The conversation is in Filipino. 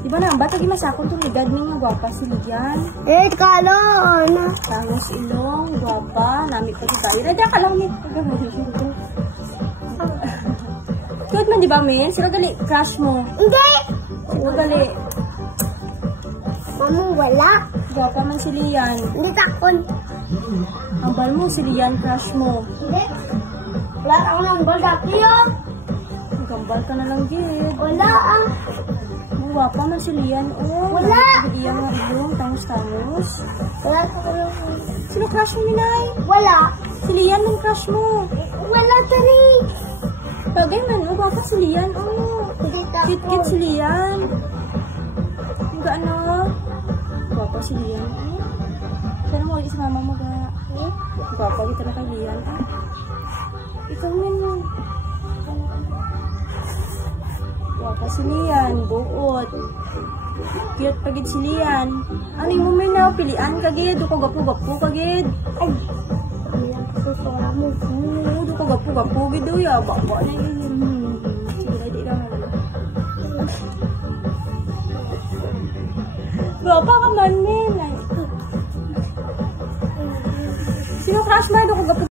Diba na, ba't lagi masakon itong edad niya gwapa si Lian? Kalo, ano? Tangos ilong, gwapa, nami pa kita. Irada ka lang, Min. Tuwad man, di ba, Min? Sino gali, crush mo? Hindi! Sino gali? Mamu, wala. Gwapa man si Lian. Hindi takon. Ambal mo, si Lian, crush mo. Hindi. Wala akong nambal dati yun. Gambal ka na lang, Gid. Wala ah. Gwapa man si Lian, oh. Wala. Iya nga ilong, tangos-tangos. Wala akong. Sino crush mo, Minay? Wala. Si Lian yung crush mo. Wala tani. Bagay man, oh, gwapa si Lian, oh. Hindi takon. Cute-cute si Lian. Yung ano? Gwapa si Lian, oh. Sana mo, isa mama mo ga. Gwapa kita na kay Lian, ah. Ikaw man. Gwapa si Lian, buot. Cute pagid si Lian. Ano yung moment na, pilian kagid. Duko gapu-gapu kagid. Ay. Hindi ako mo. Duko gapu-gapu gid do ya. Baka na yun. Sige, di lang. Gwapa ka man, men. Sino crush mo? Duko gapu